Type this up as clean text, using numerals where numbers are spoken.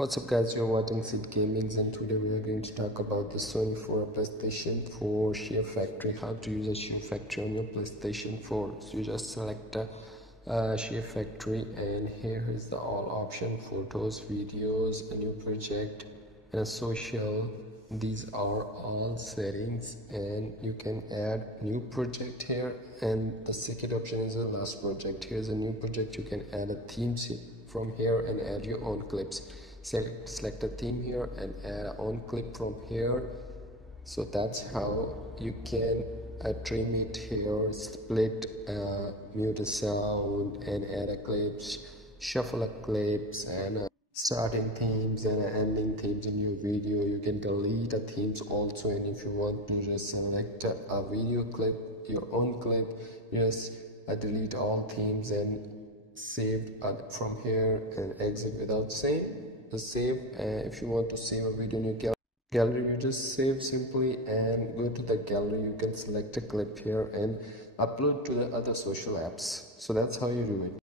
What's up guys, you're watching Sid Gamings, and today we are going to talk about the Sony for a PlayStation 4 ShareFactory. How to use a ShareFactory on your PlayStation 4. So you just select a ShareFactory, and here is the all option: photos, videos, a new project, and a social. These are all settings, and you can add new project here. And the second option is the last project. Here's a new project. You can add a theme from here and add your own clips. Select a theme here and add a own clip from here. So that's how you can trim it here, split, mute a sound, and add a clips, shuffle a clips, and starting themes and ending themes in your video. You can delete the themes also, and if you want to just select a video clip, your own clip, just delete all themes and save from here and exit without save. If you want to save a video in your gallery, you just save simply and go to the gallery. You can select a clip here and upload to the other social apps. So that's how you do it.